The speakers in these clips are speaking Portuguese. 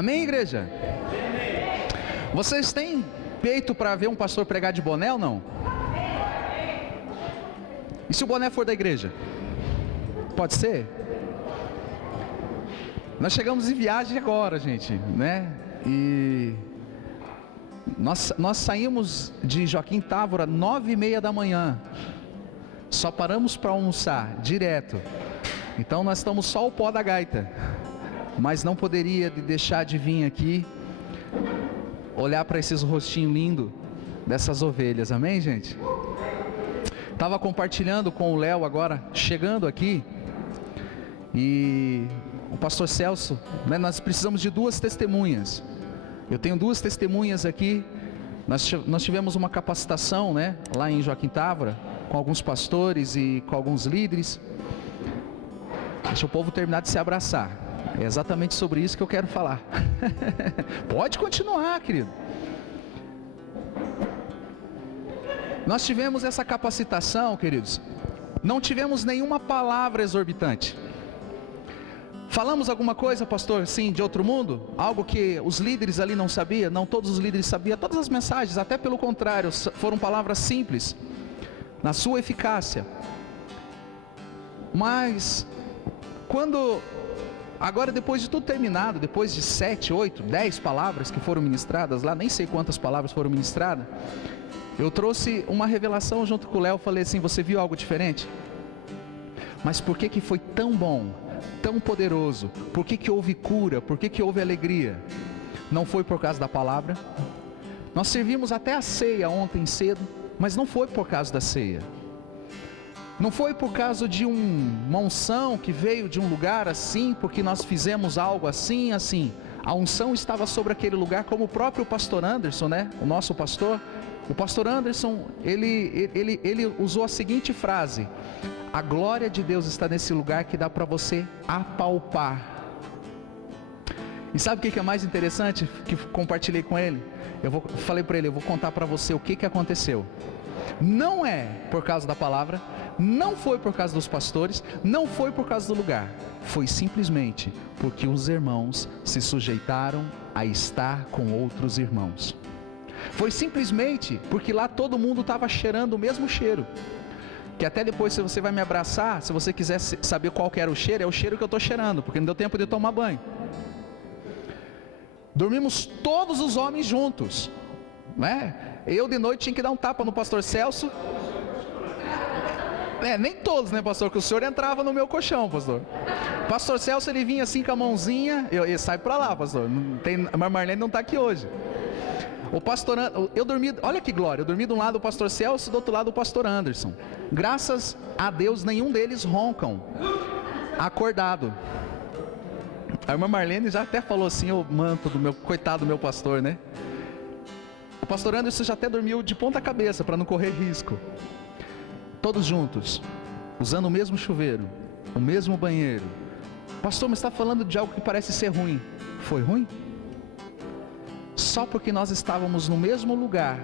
Amém, igreja? Vocês têm peito para ver um pastor pregar de boné ou não? E se o boné for da igreja? Pode ser? Nós chegamos em viagem agora, gente, né? E nós saímos de Joaquim Távora 9h30 da manhã. Só paramos para almoçar, direto. Então nós estamos só o pó da gaita. Mas não poderia deixar de vir aqui olhar para esses rostinhos lindos dessas ovelhas, amém, gente? Estava compartilhando com o Léo agora, chegando aqui, e o pastor Celso, né, nós precisamos de 2 testemunhas. Eu tenho 2 testemunhas aqui. Nós tivemos uma capacitação, né, lá em Joaquim Távora, com alguns pastores e com alguns líderes. Deixa o povo terminar de se abraçar. É exatamente sobre isso que eu quero falar. Pode continuar, querido. Nós tivemos essa capacitação, queridos. Não tivemos nenhuma palavra exorbitante. Falamos alguma coisa, pastor, sim, de outro mundo? Algo que os líderes ali não sabiam? Não todos os líderes sabiam. Todas as mensagens, até pelo contrário, foram palavras simples, na sua eficácia. Mas, agora depois de tudo terminado, depois de 7, 8, 10 palavras que foram ministradas lá, nem sei quantas palavras foram ministradas, eu trouxe uma revelação junto com o Léo. Falei assim: você viu algo diferente? Mas por que foi tão bom, tão poderoso? Por que houve cura? Por que houve alegria? Não foi por causa da palavra. Nós servimos até a ceia ontem cedo, mas não foi por causa da ceia. Não foi por causa de uma unção que veio de um lugar assim, porque nós fizemos algo assim, assim. A unção estava sobre aquele lugar, como o próprio pastor Anderson, né? O nosso pastor. O pastor Anderson, ele usou a seguinte frase: a glória de Deus está nesse lugar que dá para você apalpar. E sabe o que é mais interessante? Que compartilhei com ele. Falei para ele: eu vou contar para você o que aconteceu. Não é por causa da palavra, não foi por causa dos pastores, não foi por causa do lugar. Foi simplesmente porque os irmãos se sujeitaram a estar com outros irmãos. Foi simplesmente porque lá todo mundo estava cheirando o mesmo cheiro. Que até depois, se você vai me abraçar, se você quiser saber qual que era o cheiro, é o cheiro que eu estou cheirando, porque não deu tempo de tomar banho. Dormimos todos os homens juntos, né? Eu de noite tinha que dar um tapa no pastor Celso. Nem todos, né, pastor? Que o senhor entrava no meu colchão, pastor. Pastor Celso, ele vinha assim com a mãozinha. Ele sai pra lá, pastor. Mas Marlene não está aqui hoje. O pastor, eu dormi, olha que glória, eu dormi de um lado o pastor Celso, do outro lado o pastor Anderson. Graças a Deus, nenhum deles roncam acordado. A irmã Marlene já até falou assim: o manto do meu, coitado do meu pastor, né? O pastor Anderson já até dormiu de ponta cabeça para não correr risco. Todos juntos, usando o mesmo chuveiro, o mesmo banheiro. Pastor, mas está falando de algo que parece ser ruim. Foi ruim? Só porque nós estávamos no mesmo lugar,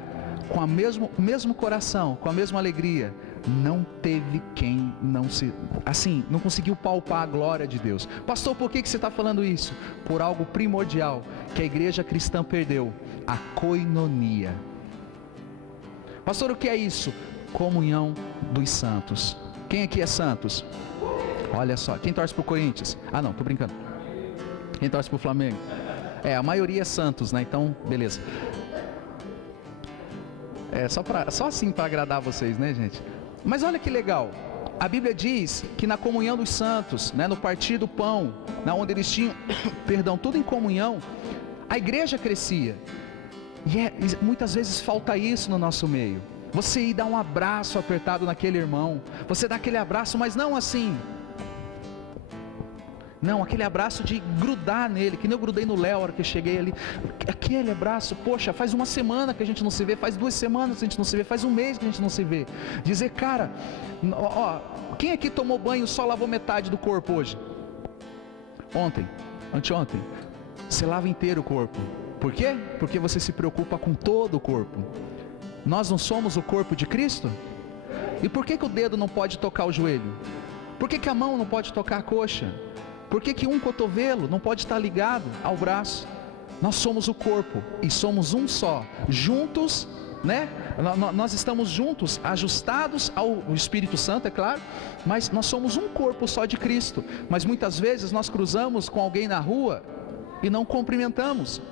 com o mesmo coração, com a mesma alegria, não teve quem não conseguiu palpar a glória de Deus. Pastor, por que você está falando isso? Por algo primordial que a igreja cristã perdeu: a koinonia. Pastor, o que é isso? Comunhão dos santos. Quem aqui é santos? Olha só, quem torce para o Corinthians? Ah não, tô brincando. Quem torce para o Flamengo? A maioria é santos, né? Então, beleza. Só assim para agradar vocês, né, gente? Mas olha que legal. A Bíblia diz que na comunhão dos santos, né, no partir do pão, onde eles tinham, tudo em comunhão, a igreja crescia. E muitas vezes falta isso no nosso meio. Você ir dar um abraço apertado naquele irmão. Você dá aquele abraço, mas não assim. Não, aquele abraço de grudar nele, que nem eu grudei no Léo a hora que eu cheguei ali. Aquele abraço, poxa, faz uma semana que a gente não se vê, faz 2 semanas que a gente não se vê, faz um mês que a gente não se vê. Dizer, cara, quem aqui tomou banho só lavou metade do corpo hoje? Ontem, anteontem. Você lava inteiro o corpo. Por quê? Porque você se preocupa com todo o corpo. Nós não somos o corpo de Cristo? E por que o dedo não pode tocar o joelho? Por que a mão não pode tocar a coxa? Por que um cotovelo não pode estar ligado ao braço? nós somos o corpo e somos um só, juntos, né? Nós estamos juntos, ajustados ao Espírito Santo, é claro, mas nós somos um corpo só de Cristo. Mas muitas vezes nós cruzamos com alguém na rua e não cumprimentamos.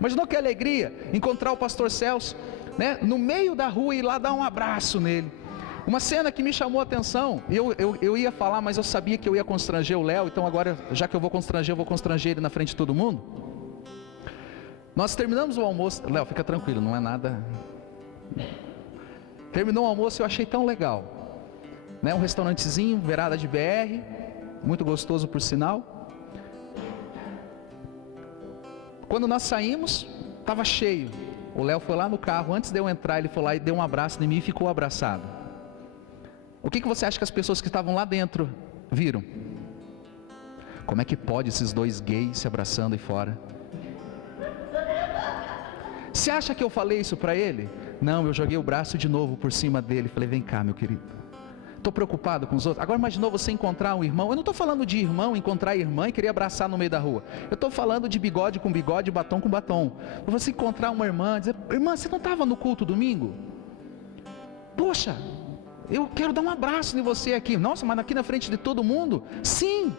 Imaginou que alegria encontrar o pastor Celso, né, no meio da rua e ir lá dar um abraço nele. Uma cena que me chamou a atenção, eu ia falar, mas eu sabia que eu ia constranger o Léo, então agora, já que eu vou constranger ele na frente de todo mundo. Nós terminamos o almoço, Léo, fica tranquilo, não é nada. Terminou o almoço e eu achei tão legal, né? Um restaurantezinho, beirada de BR, muito gostoso por sinal. Quando nós saímos, estava cheio. O Léo foi lá no carro, antes de eu entrar, ele foi lá e deu um abraço em mim e ficou abraçado. O que você acha que as pessoas que estavam lá dentro viram? Como é que pode esses dois gays se abraçando aí fora? Você acha que eu falei isso para ele? Não, eu joguei o braço de novo por cima dele. Falei, vem cá, meu querido. Estou preocupado com os outros. Agora imaginou você encontrar um irmão? Eu não estou falando de irmão, encontrar irmã e querer abraçar no meio da rua. Eu estou falando de bigode com bigode, batom com batom. Você encontrar uma irmã, dizer, irmã, você não estava no culto domingo? Poxa, eu quero dar um abraço em você aqui. Nossa, mas aqui na frente de todo mundo? Sim,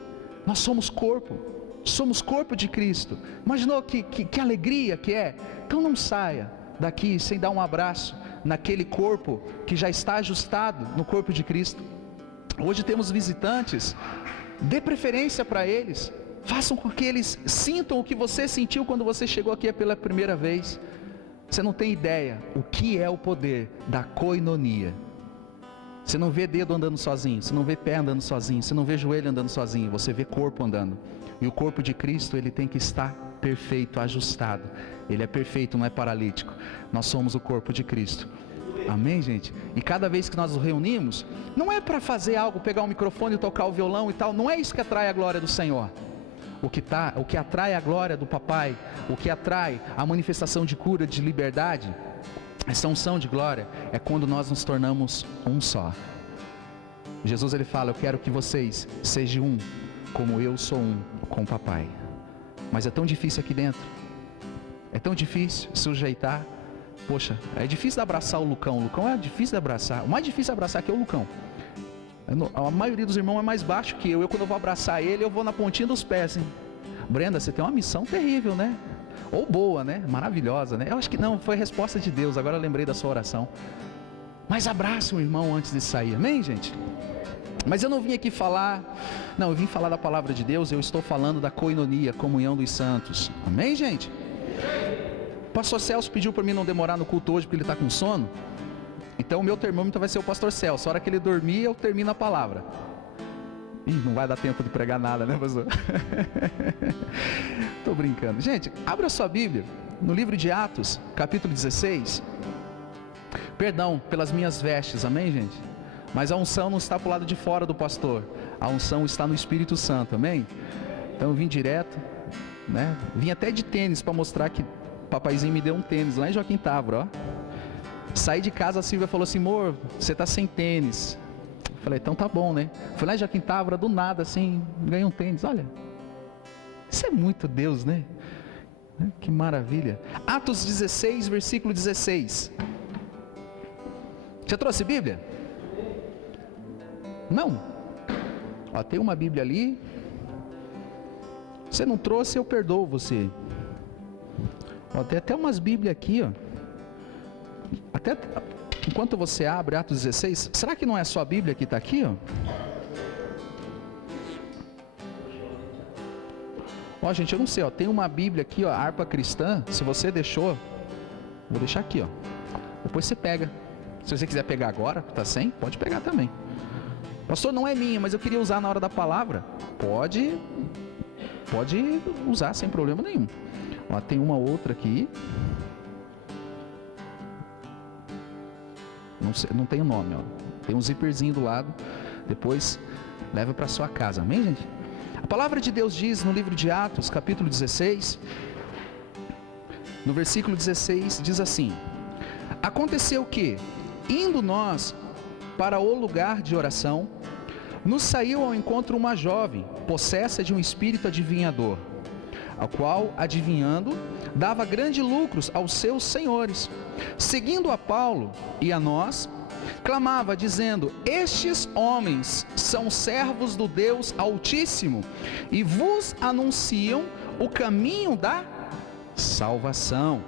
nós somos corpo. Somos corpo de Cristo. Imaginou que alegria que é? Então não saia daqui sem dar um abraço naquele corpo que já está ajustado no corpo de Cristo. Hoje temos visitantes, dê preferência para eles, façam com que eles sintam o que você sentiu quando você chegou aqui pela primeira vez. Você não tem ideia o que é o poder da koinonia. Você não vê dedo andando sozinho, você não vê pé andando sozinho, você não vê joelho andando sozinho, você vê corpo andando. E o corpo de Cristo, ele tem que estar perfeito, ajustado. Ele é perfeito, não é paralítico. Nós somos o corpo de Cristo. Amém, gente? E cada vez que nós nos reunimos, não é para fazer algo, pegar um microfone e tocar o violão e tal. Não é isso que atrai a glória do Senhor. O que atrai a glória do Papai, o que atrai a manifestação de cura, de liberdade, essa unção de glória, é quando nós nos tornamos um só. Jesus, ele fala, eu quero que vocês sejam um, como eu sou um com o Papai. Mas é tão difícil aqui dentro, é tão difícil sujeitar. Poxa, é difícil de abraçar o Lucão. O Lucão é difícil de abraçar. O mais difícil de abraçar aqui é o Lucão. A maioria dos irmãos é mais baixo que eu. Quando eu vou abraçar ele, eu vou na pontinha dos pés, hein? Brenda, você tem uma missão terrível, né? Ou boa, né? Maravilhosa, né? Eu acho que não, foi a resposta de Deus. Agora eu lembrei da sua oração. Mas abraça o irmão antes de sair, amém, gente? Mas eu não vim aqui falar, não, eu vim falar da palavra de Deus. Eu estou falando da koinonia, comunhão dos santos, amém, gente? O pastor Celso pediu para mim não demorar no culto hoje, porque ele está com sono. Então o meu termômetro vai ser o pastor Celso. A hora que ele dormir, eu termino a palavra. Ih, não vai dar tempo de pregar nada, né, pastor? Estou brincando. Gente, abra sua Bíblia no livro de Atos, capítulo 16. Perdão pelas minhas vestes, amém, gente? Mas a unção não está para o lado de fora do pastor. A unção está no Espírito Santo, amém? Então eu vim direto, né? Vim até de tênis para mostrar que o papaizinho me deu um tênis lá em Joaquim Távora, ó. Saí de casa, a Silvia falou assim, amor, você está sem tênis. Falei, então tá bom, né? Fui lá em Joaquim Távora, do nada, assim, ganhei um tênis. Olha, isso é muito Deus, né? Que maravilha. Atos 16, versículo 16. Você trouxe Bíblia? Não? Ó, tem uma Bíblia ali. Você não trouxe, eu perdoo você. Ó, tem até umas Bíblias aqui, ó. Até enquanto você abre Atos 16, será que não é só a Bíblia que está aqui, ó? Ó, gente, eu não sei, ó, tem uma Bíblia aqui, ó, harpa cristã. Se você deixou, vou deixar aqui, ó. Depois você pega. Se você quiser pegar agora, tá sem, pode pegar também. Pastor, não é minha, mas eu queria usar na hora da palavra. Pode usar sem problema nenhum. Ó, tem uma outra aqui. Não sei, não tem o nome, ó. Tem um zíperzinho do lado. Depois leva para sua casa, amém, gente? A palavra de Deus diz no livro de Atos, capítulo 16, no versículo 16, diz assim: aconteceu que, indo nós para o lugar de oração, nos saiu ao encontro uma jovem, possessa de um espírito adivinhador. a qual, adivinhando, dava grandes lucros aos seus senhores. Seguindo a Paulo e a nós, clamava dizendo: estes homens são servos do Deus Altíssimo e vos anunciam o caminho da salvação.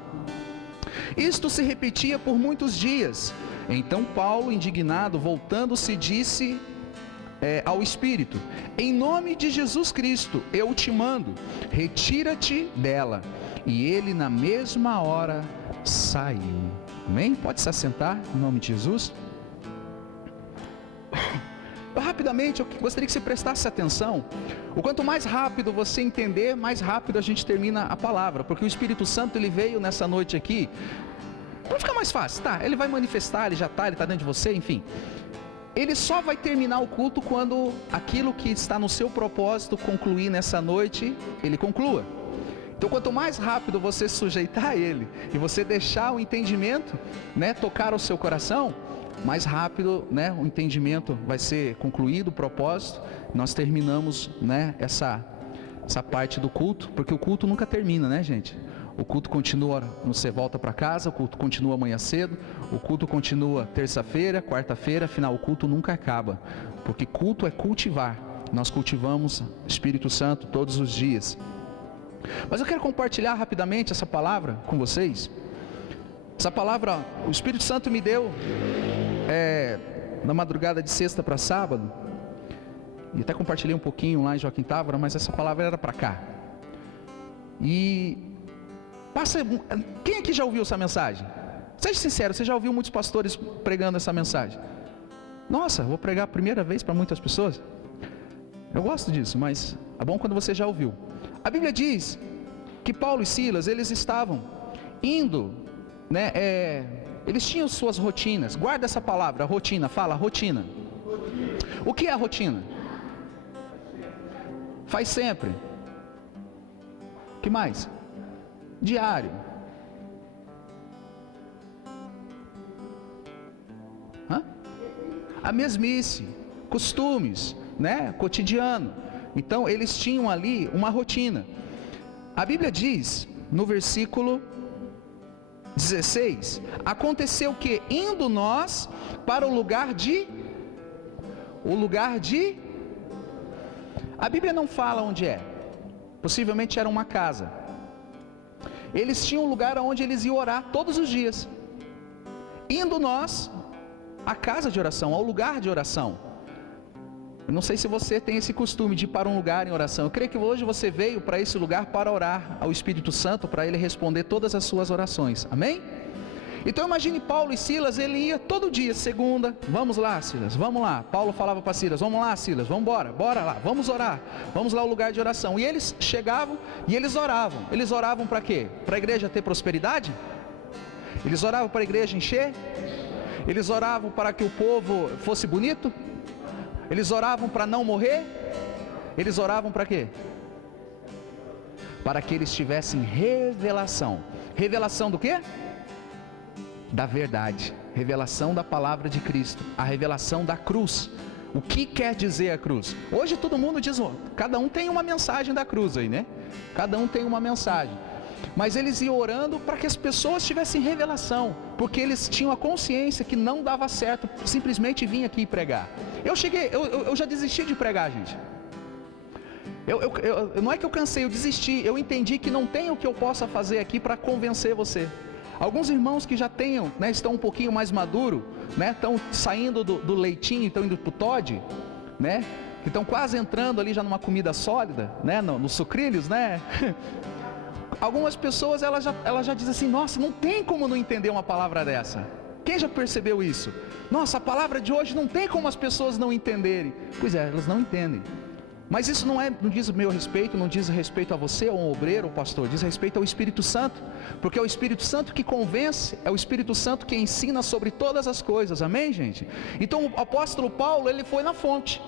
Isto se repetia por muitos dias. Então Paulo, indignado, voltando-se, disse ao Espírito: em nome de Jesus Cristo eu te mando, retira-te dela. E ele na mesma hora saiu. Amém? Pode se assentar em nome de Jesus. Rapidamente, eu gostaria que você prestasse atenção. O quanto mais rápido você entender, mais rápido a gente termina a palavra, porque o Espírito Santo, ele veio nessa noite aqui para ficar mais fácil, tá? Ele vai manifestar, ele já está, ele está dentro de você, enfim. Ele só vai terminar o culto quando aquilo que está no seu propósito concluir nessa noite, ele conclua. Então, quanto mais rápido você sujeitar a ele e você deixar o entendimento, né, tocar o seu coração, mais rápido, né, o entendimento vai ser concluído, o propósito. Nós terminamos, né, essa parte do culto, porque o culto nunca termina, né, gente? O culto continua, você volta para casa, o culto continua amanhã cedo, o culto continua terça-feira, quarta-feira, afinal o culto nunca acaba, porque culto é cultivar. Nós cultivamos Espírito Santo todos os dias. Mas eu quero compartilhar rapidamente essa palavra com vocês. Essa palavra, o Espírito Santo me deu na madrugada de sexta para sábado, e até compartilhei um pouquinho lá em Joaquim Távora, mas essa palavra era para cá. E quem aqui já ouviu essa mensagem? Seja sincero, você já ouviu muitos pastores pregando essa mensagem? Nossa, vou pregar a primeira vez para muitas pessoas? Eu gosto disso, mas é bom quando você já ouviu. A Bíblia diz que Paulo e Silas, eles estavam indo, né, eles tinham suas rotinas. Guarda essa palavra, rotina, fala rotina. O que é a rotina? Faz sempre. O que mais? Diário. A mesmice, costumes, né, cotidiano. Então eles tinham ali uma rotina. A Bíblia diz no versículo 16: aconteceu que indo nós para o lugar de a Bíblia não fala onde é. Possivelmente era uma casa. Eles tinham um lugar onde eles iam orar todos os dias. Indo nós à casa de oração, ao lugar de oração. Eu não sei se você tem esse costume de ir para um lugar em oração. Eu creio que hoje você veio para esse lugar para orar ao Espírito Santo, para ele responder todas as suas orações. Amém? Então imagine Paulo e Silas, ele ia todo dia, segunda, vamos lá Silas, vamos lá. Paulo falava para Silas: vamos lá Silas, vamos embora, bora lá, vamos orar, vamos lá ao lugar de oração. E eles chegavam e eles oravam. Eles oravam para quê? Para a igreja ter prosperidade? Eles oravam para a igreja encher? Eles oravam para que o povo fosse bonito? Eles oravam para não morrer? Eles oravam para quê? Para que eles tivessem revelação. Revelação do quê? Da verdade. Revelação da palavra de Cristo. A revelação da cruz. O que quer dizer a cruz? Hoje todo mundo diz, cada um tem uma mensagem da cruz aí, né? Cada um tem uma mensagem. Mas eles iam orando para que as pessoas tivessem revelação, porque eles tinham a consciência que não dava certo simplesmente vir aqui e pregar. Eu já desisti de pregar, gente. Não é que eu cansei, eu desisti. Eu entendi que não tem o que eu possa fazer aqui para convencer você. Alguns irmãos que já tenham, né, estão um pouquinho mais maduros, né, estão saindo do leitinho, estão indo para o Todd, né, que estão quase entrando ali já numa comida sólida, né, nos sucrilhos, né. Algumas pessoas elas já dizem assim: nossa, não tem como não entender uma palavra dessa. Quem já percebeu isso? Nossa, a palavra de hoje não tem como as pessoas não entenderem. Pois é, elas não entendem. Mas isso não diz meu respeito, não diz respeito a você, ou um obreiro, ou pastor, diz respeito ao Espírito Santo, porque é o Espírito Santo que convence, é o Espírito Santo que ensina sobre todas as coisas, amém, gente? Então o apóstolo Paulo, ele foi na fonte.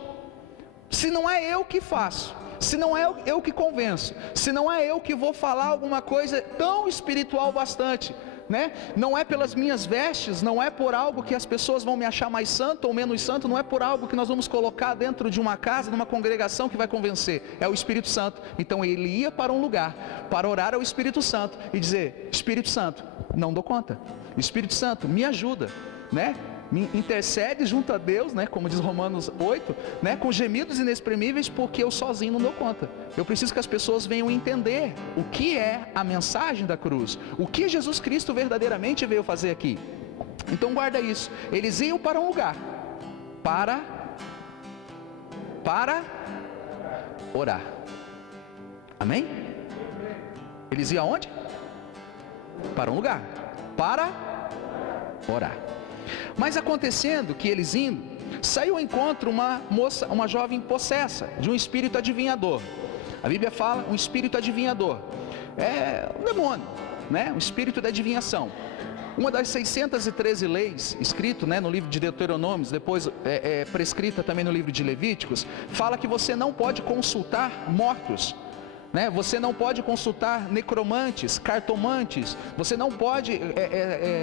Se não é eu que faço, se não é eu que convenço, se não é eu que vou falar alguma coisa tão espiritual bastante, né? Não é pelas minhas vestes, não é por algo que as pessoas vão me achar mais santo ou menos santo, não é por algo que nós vamos colocar dentro de uma casa, numa congregação que vai convencer, é o Espírito Santo. Então ele ia para um lugar, para orar ao Espírito Santo e dizer: Espírito Santo, não dou conta, Espírito Santo, me ajuda, né? Me intercede junto a Deus, né, como diz Romanos 8, né, com gemidos inexprimíveis, porque eu sozinho não dou conta. Eu preciso que as pessoas venham entender o que é a mensagem da cruz, o que Jesus Cristo verdadeiramente veio fazer aqui. Então guarda isso. Eles iam para um lugar para orar. Amém? Eles iam aonde? Para um lugar para orar. Mas acontecendo que eles indo, saiu ao encontro uma jovem possessa de um espírito adivinhador. A Bíblia fala um espírito adivinhador, é um demônio, né? Um espírito de adivinhação. Uma das 613 leis, escrito, né, no livro de Deuteronômios, depois prescrita também no livro de Levíticos, fala que você não pode consultar mortos, né? Você não pode consultar necromantes, cartomantes, você não pode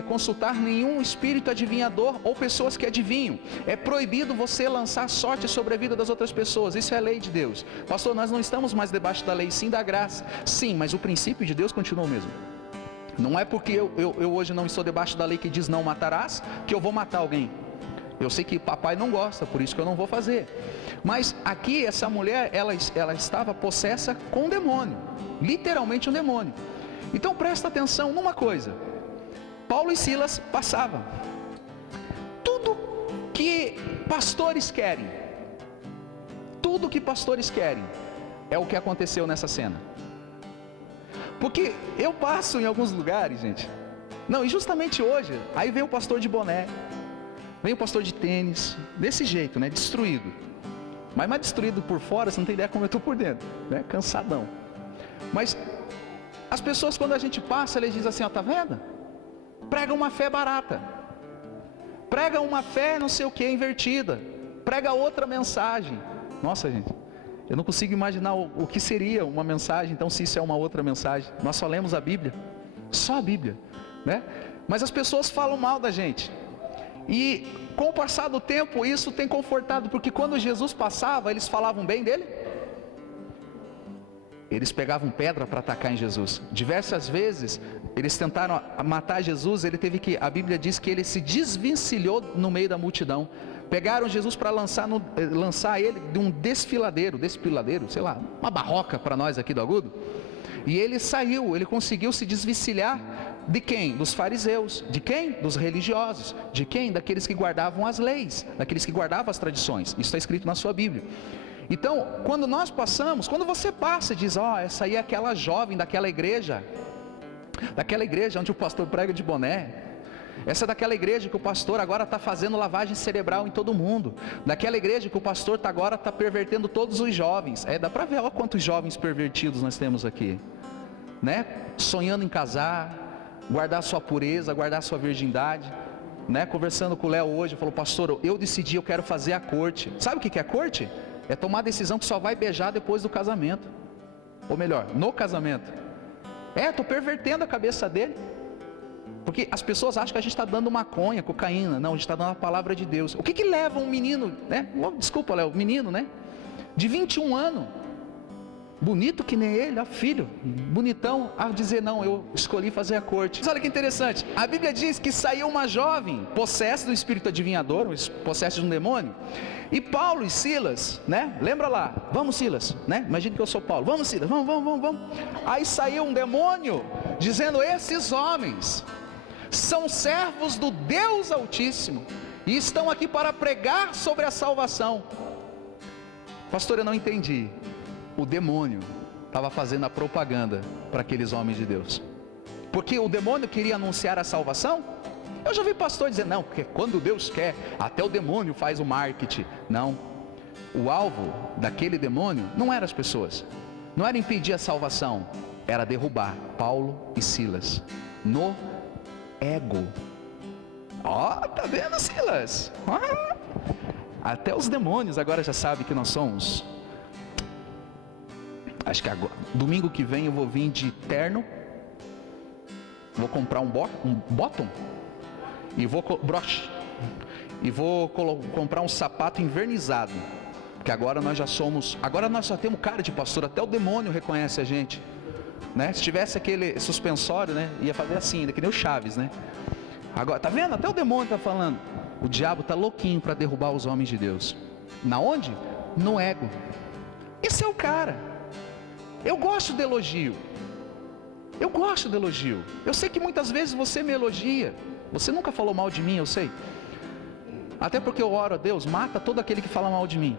consultar nenhum espírito adivinhador ou pessoas que adivinham. É proibido você lançar sorte sobre a vida das outras pessoas. Isso é a lei de Deus. Pastor, nós não estamos mais debaixo da lei, sim da graça. Sim, mas o princípio de Deus continua o mesmo. Não é porque eu hoje não estou debaixo da lei que diz não matarás, que eu vou matar alguém. Eu sei que papai não gosta, por isso que eu não vou fazer. Mas aqui essa mulher, ela estava possessa com um demônio, literalmente um demônio. Então presta atenção numa coisa: Paulo e Silas passavam. Tudo que pastores querem, tudo que pastores querem, é o que aconteceu nessa cena. Porque eu passo em alguns lugares, gente. Não, e justamente hoje, aí vem o pastor de boné, vem o pastor de tênis, desse jeito, né, destruído. Mas mais destruído por fora, você não tem ideia como eu estou por dentro, né, cansadão. Mas as pessoas, quando a gente passa, eles dizem assim: ó, tá vendo? Prega uma fé barata, prega uma fé não sei o que invertida, prega outra mensagem. Nossa, gente, eu não consigo imaginar o que seria uma mensagem, então, se isso é uma outra mensagem. Nós só lemos a Bíblia, só a Bíblia, né? Mas as pessoas falam mal da gente. E com o passar do tempo isso tem confortado, porque quando Jesus passava, eles falavam bem dele. Eles pegavam pedra para atacar em Jesus. Diversas vezes eles tentaram matar Jesus. A Bíblia diz que ele se desvencilhou no meio da multidão. Pegaram Jesus para lançar ele de um desfiladeiro, sei lá, uma barroca para nós aqui do Agudo. E ele saiu, ele conseguiu se desvencilhar de quem? Dos fariseus. De quem? Dos religiosos. De quem? Daqueles que guardavam as leis, daqueles que guardavam as tradições. Isso está escrito na sua Bíblia. Então, quando nós passamos, quando você passa e diz: ó, essa aí é aquela jovem daquela igreja onde o pastor prega de boné. Essa é daquela igreja que o pastor agora está fazendo lavagem cerebral em todo mundo. Daquela igreja que o pastor agora está pervertendo todos os jovens. Dá para ver, ó, quantos jovens pervertidos nós temos aqui, né? Sonhando em casar, guardar sua pureza, guardar sua virgindade, né? Conversando com o Léo hoje, falou: pastor, eu decidi, eu quero fazer a corte. Sabe o que é a corte? É tomar a decisão que só vai beijar depois do casamento. Ou melhor, no casamento. Estou pervertendo a cabeça dele. Porque as pessoas acham que a gente está dando maconha, cocaína. Não, a gente está dando a palavra de Deus. O que leva um menino, né? Desculpa, Léo, menino, né? De 21 anos, bonito que nem ele, ó, filho, bonitão, a dizer: não, eu escolhi fazer a corte. Mas olha que interessante, a Bíblia diz que saiu uma jovem possessa do espírito adivinhador, possessa de um demônio. E Paulo e Silas, né? Lembra lá, vamos Silas, né? Imagina que eu sou Paulo, vamos Silas, vamos. Aí saiu um demônio dizendo: esses homens são servos do Deus Altíssimo e estão aqui para pregar sobre a salvação. Pastor, eu não entendi. O demônio estava fazendo a propaganda para aqueles homens de Deus, porque o demônio queria anunciar a salvação. Eu já vi pastor dizer: não, porque quando Deus quer, até o demônio faz o marketing. Não, o alvo daquele demônio não eram as pessoas, não era impedir a salvação, era derrubar Paulo e Silas no ego. Ó, tá vendo, Silas? Até os demônios agora já sabem que nós somos. Acho que agora, domingo que vem eu vou vir de terno, vou comprar um bottom e vou broche e vou comprar um sapato invernizado, porque agora nós já temos cara de pastor, até o demônio reconhece a gente, né? Se tivesse aquele suspensório, né, ia fazer assim, que nem o Chaves, né? Agora, tá vendo? Até o demônio tá falando. O diabo tá louquinho para derrubar os homens de Deus. Na onde? No ego. Esse é o cara. Eu gosto de elogio. Eu gosto de elogio. Eu sei que muitas vezes você me elogia. Você nunca falou mal de mim, eu sei. Até porque eu oro a Deus, mata todo aquele que fala mal de mim.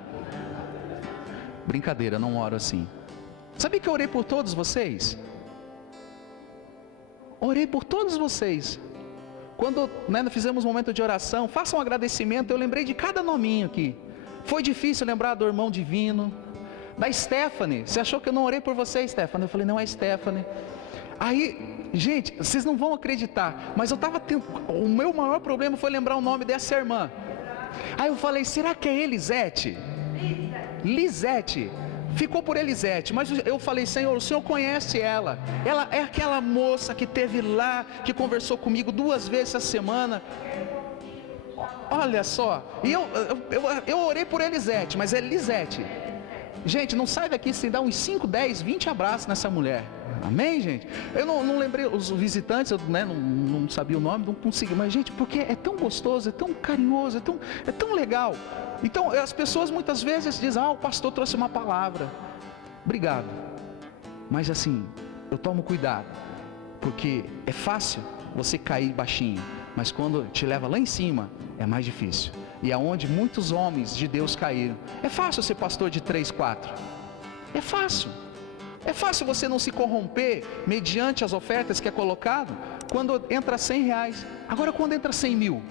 Brincadeira, não oro assim. Sabia que eu orei por todos vocês? Orei por todos vocês. Quando fizemos um momento de oração, faça um agradecimento, eu lembrei de cada nominho aqui. Foi difícil lembrar do irmão divino, da Stephanie. Você achou que eu não orei por você, Stephanie? Eu falei, não é Stephanie. Aí, gente, vocês não vão acreditar, mas eu estava tendo, o meu maior problema foi lembrar o nome dessa irmã. Aí eu falei, será que é Elisete? Lisete. Ficou por Elisete, mas eu falei, Senhor, o Senhor conhece ela. Ela é aquela moça que teve lá, que conversou comigo 2 vezes essa semana. Olha só, e eu orei por Elisete, mas é Lisete. Gente, não sai daqui sem dar uns 5, 10, 20 abraços nessa mulher. Amém, gente? Eu não lembrei os visitantes, eu não sabia o nome, não consegui. Mas, gente, porque é tão gostoso, é tão carinhoso, é tão legal. Então, as pessoas muitas vezes dizem, o pastor trouxe uma palavra. Obrigado. Mas assim, eu tomo cuidado. Porque é fácil você cair baixinho. Mas quando te leva lá em cima, é mais difícil. E é onde muitos homens de Deus caíram. É fácil ser pastor de 3, 4. É fácil. É fácil você não se corromper mediante as ofertas que é colocado quando entra R$100. Agora quando entra 100 mil.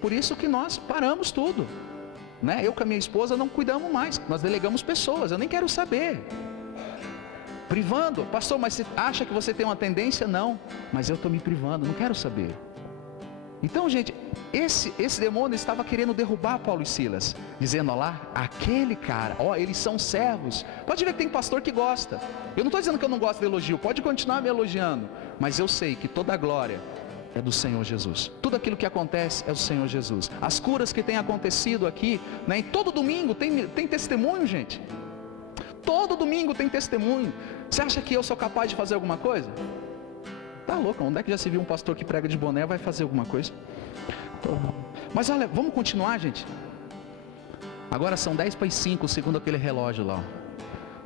Por isso que nós paramos tudo, né? Eu com a minha esposa não cuidamos mais, nós delegamos pessoas, eu nem quero saber. Privando, pastor, mas você acha que você tem uma tendência? Não, mas eu estou me privando, não quero saber. Então, gente, esse demônio estava querendo derrubar Paulo e Silas, dizendo, ó lá, aquele cara, eles são servos. Pode ver que tem pastor que gosta. Eu não estou dizendo que eu não gosto de elogio, pode continuar me elogiando, mas eu sei que toda a glória é do Senhor Jesus. Tudo aquilo que acontece é do Senhor Jesus. As curas que têm acontecido aqui, né, todo domingo tem testemunho, gente. Todo domingo tem testemunho. Você acha que eu sou capaz de fazer alguma coisa? Tá louco, onde é que já se viu um pastor que prega de boné vai fazer alguma coisa? Mas olha, vamos continuar, gente. Agora são 10:05, segundo aquele relógio lá.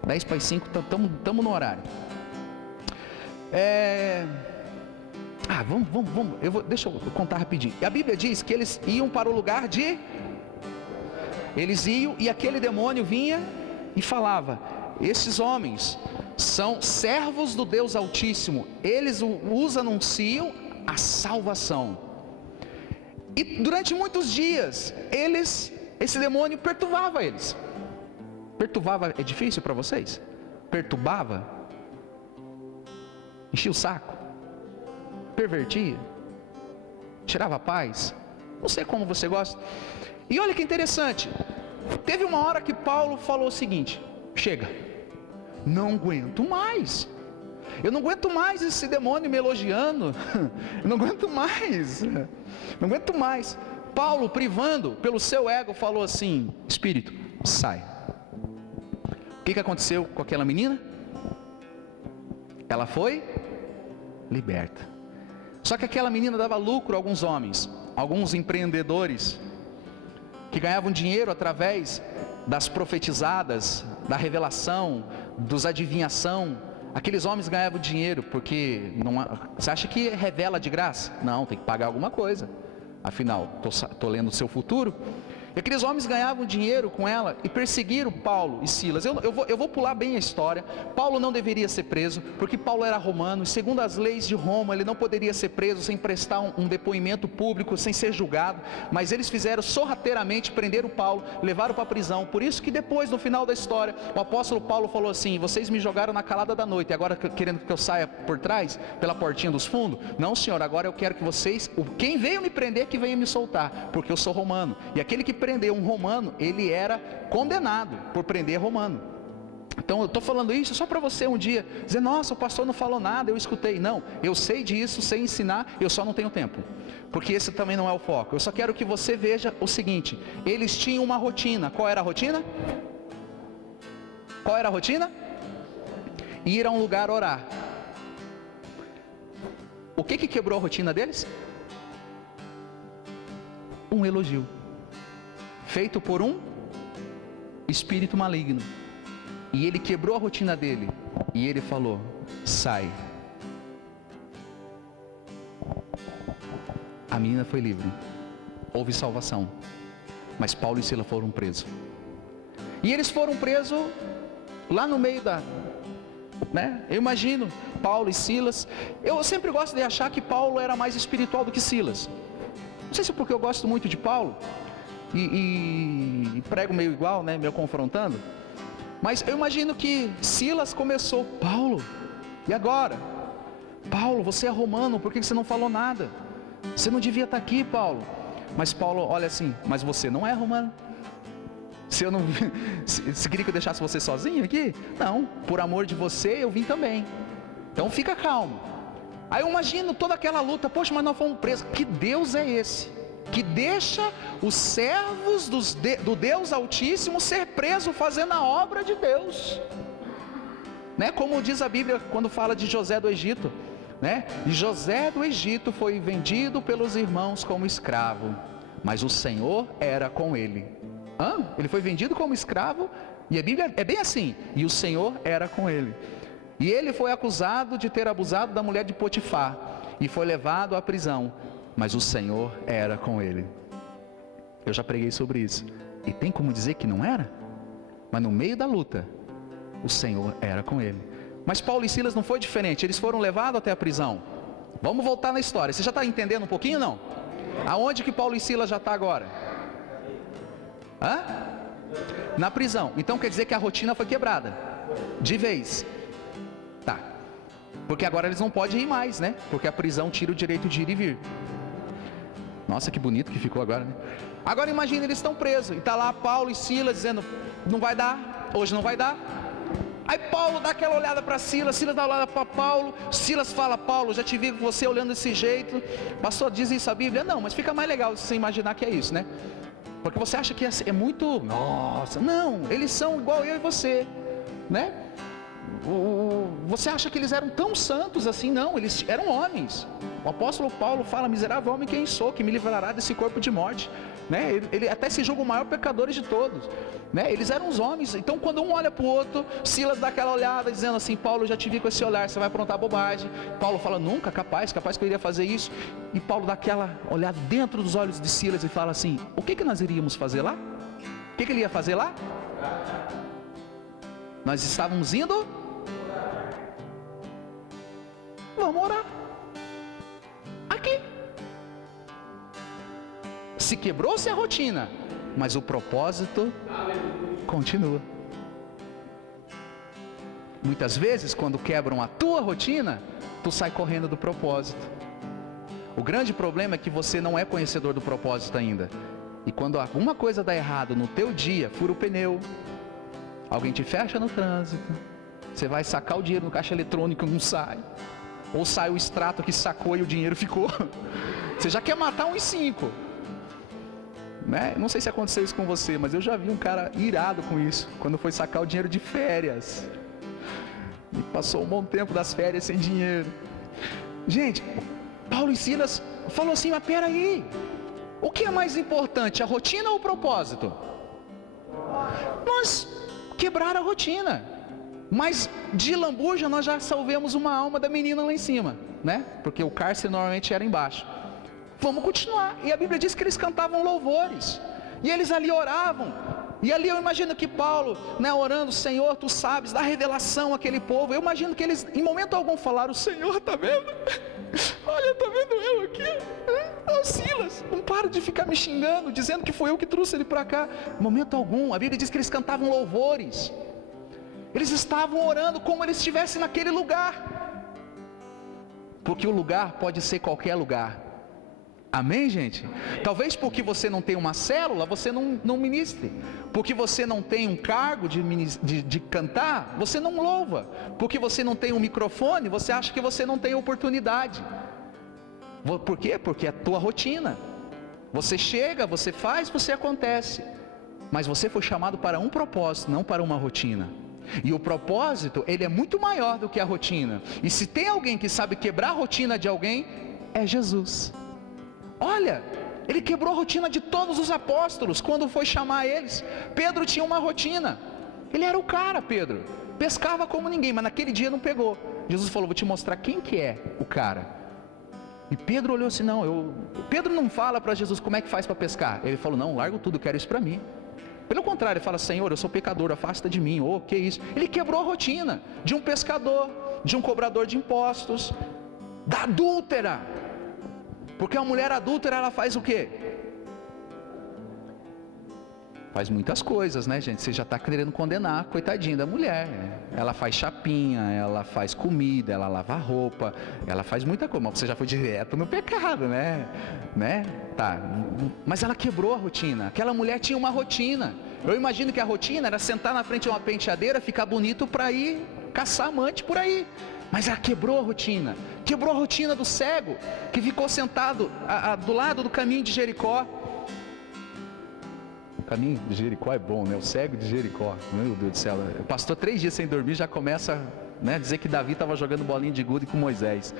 10:05, estamos no horário. Vamos. Deixa eu contar rapidinho. A Bíblia diz que eles iam para o lugar de... Eles iam e aquele demônio vinha e falava, esses homens são servos do Deus Altíssimo, eles os anunciam a salvação. E durante muitos dias, esse demônio perturbava eles. Perturbava é difícil para vocês? Perturbava? Enchia o saco? Pervertia? Tirava a paz? Não sei como você gosta. E olha que interessante, teve uma hora que Paulo falou o seguinte, chega, não aguento mais, eu não aguento mais esse demônio me elogiando, eu não aguento mais, Paulo, privando pelo seu ego, falou assim, espírito, sai. O que aconteceu com aquela menina? Ela foi liberta. Só que aquela menina dava lucro a alguns homens, alguns empreendedores, que ganhavam dinheiro através das profetizadas, da revelação, dos adivinhação. Aqueles homens ganhavam dinheiro, porque você acha que revela de graça? Não, tem que pagar alguma coisa. Afinal, estou lendo o seu futuro. E aqueles homens ganhavam dinheiro com ela e perseguiram Paulo e Silas. Eu vou pular bem a história. Paulo não deveria ser preso, porque Paulo era romano, e segundo as leis de Roma, ele não poderia ser preso sem prestar um depoimento público, sem ser julgado. Mas eles fizeram sorrateiramente, prenderam Paulo, levaram para a prisão. Por isso que depois, no final da história, o apóstolo Paulo falou assim, vocês me jogaram na calada da noite, e agora querendo que eu saia por trás, pela portinha dos fundos? Não, senhor, agora eu quero que vocês, quem veio me prender, que venha me soltar, porque eu sou romano. E aquele que prendeu um romano, ele era condenado por prender romano. Então eu estou falando isso só para você um dia dizer, nossa, o pastor não falou nada, eu escutei. Não, eu sei disso, sei ensinar, eu só não tenho tempo, porque esse também não é o foco. Eu só quero que você veja o seguinte: eles tinham uma rotina. Qual era a rotina? Qual era a rotina? Ir a um lugar orar. O que quebrou a rotina deles? Um elogio feito por um espírito maligno. E ele quebrou a rotina dele, e ele falou, sai. A menina foi livre, houve salvação, mas Paulo e Silas foram presos. E eles foram presos lá no meio eu imagino Paulo e Silas. Eu sempre gosto de achar que Paulo era mais espiritual do que Silas. Não sei se é porque eu gosto muito de Paulo e prego meio igual, meio confrontando. Mas eu imagino que Silas começou, Paulo, e agora? Paulo, você é romano, por que você não falou nada? Você não devia estar aqui, Paulo. Mas Paulo olha assim, mas você não é romano? Se queria que eu deixasse você sozinho aqui? Não, por amor de você eu vim também. Então fica calmo. Aí eu imagino toda aquela luta, poxa, mas nós fomos presos. Que Deus é esse que deixa os servos do Deus Altíssimo ser preso fazendo a obra de Deus, como diz a Bíblia quando fala de José do Egito, E José do Egito foi vendido pelos irmãos como escravo, mas o Senhor era com ele. Ele foi vendido como escravo, e a Bíblia é bem assim, e o Senhor era com ele. E ele foi acusado de ter abusado da mulher de Potifar, e foi levado à prisão, mas o Senhor era com ele. Eu já preguei sobre isso, e tem como dizer que não era? Mas no meio da luta, o Senhor era com ele. Mas Paulo e Silas não foi diferente, eles foram levados até a prisão. Vamos voltar na história, você já está entendendo um pouquinho, não? Aonde que Paulo e Silas já está agora? Na prisão. Então quer dizer que a rotina foi quebrada de vez. Tá. Porque agora eles não podem ir mais, Porque a prisão tira o direito de ir e vir. Nossa, que bonito que ficou agora, Agora imagina, eles estão presos, e está lá Paulo e Silas dizendo, não vai dar, hoje não vai dar. Aí Paulo dá aquela olhada para Silas, Silas dá uma olhada para Paulo, Silas fala, Paulo, já te vi com você olhando desse jeito. Pastor, diz isso a Bíblia? Não, mas fica mais legal se você imaginar que é isso, Porque você acha que é muito, nossa, não, eles são igual eu e você, Você acha que eles eram tão santos assim? Não, eles eram homens. O apóstolo Paulo fala, miserável homem quem sou, que me livrará desse corpo de morte, Ele até se julga o maior pecador de todos, Eles eram os homens. Então quando um olha para o outro, Silas dá aquela olhada dizendo assim, Paulo, já te vi com esse olhar, você vai aprontar bobagem. Paulo fala, nunca, capaz que eu iria fazer isso. E Paulo dá aquela olhada dentro dos olhos de Silas e fala assim, o que nós iríamos fazer lá? O que ele ia fazer lá? Nós estávamos indo? Vamos orar aqui. Se quebrou-se a rotina, mas o propósito continua. Muitas vezes quando quebram a tua rotina, tu sai correndo do propósito. O grande problema é que você não é conhecedor do propósito ainda. E quando alguma coisa dá errado no teu dia, fura o pneu, alguém te fecha no trânsito, você vai sacar o dinheiro no caixa eletrônico e não sai, ou sai o extrato que sacou e o dinheiro ficou. Você já quer matar uns 5, Não sei se aconteceu isso com você, mas eu já vi um cara irado com isso, quando foi sacar o dinheiro de férias, e passou um bom tempo das férias sem dinheiro. Gente, Paulo e Silas falou assim, mas peraí, o que é mais importante, a rotina ou o propósito? Nós quebraram a rotina, mas de lambuja nós já salvemos uma alma da menina lá em cima, Porque o cárcere normalmente era embaixo. Vamos continuar. E a Bíblia diz que eles cantavam louvores, e eles ali oravam. E ali eu imagino que Paulo, orando, Senhor, tu sabes, dá revelação àquele povo. Eu imagino que eles, em momento algum, falaram, Senhor, tá vendo? Olha, tá vendo eu aqui? Silas, não para de ficar me xingando, dizendo que foi eu que trouxe ele para cá. Em momento algum, a Bíblia diz que eles cantavam louvores. Eles estavam orando como eles estivessem naquele lugar. Porque o lugar pode ser qualquer lugar. Amém, gente? Talvez porque você não tem uma célula, você não ministre. Porque você não tem um cargo de cantar, você não louva. Porque você não tem um microfone, você acha que você não tem oportunidade. Por quê? Porque é a tua rotina. Você chega, você faz, você acontece. Mas você foi chamado para um propósito, não para uma rotina. E o propósito, ele é muito maior do que a rotina. E se tem alguém que sabe quebrar a rotina de alguém, é Jesus. Olha, ele quebrou a rotina de todos os apóstolos quando foi chamar eles. Pedro tinha uma rotina. Ele era o cara, Pedro. Pescava como ninguém, mas naquele dia não pegou. Jesus falou: vou te mostrar quem que é o cara. E Pedro olhou assim: não, Pedro não fala para Jesus como é que faz para pescar. Ele falou: não, largo tudo, quero isso para mim. Pelo contrário, ele fala: Senhor, eu sou pecador, afasta de mim. Oh, que isso? Ele quebrou a rotina de um pescador, de um cobrador de impostos, da adúltera. Porque a mulher adúltera, ela faz o quê? Faz muitas coisas, né, gente? Você já está querendo condenar, coitadinha da mulher. Ela faz chapinha, ela faz comida, ela lava roupa, ela faz muita coisa. Mas você já foi direto no pecado, né? Tá. Mas ela quebrou a rotina. Aquela mulher tinha uma rotina. Eu imagino que a rotina era sentar na frente de uma penteadeira, ficar bonito para ir caçar amante por aí. Mas ela quebrou a rotina. Quebrou a rotina do cego, que ficou sentado do lado do caminho de Jericó. O caminho de Jericó é bom, né? O cego de Jericó. Meu Deus do céu. Pastor 3 dias sem dormir, já começa, né, dizer que Davi estava jogando bolinha de gude com Moisés.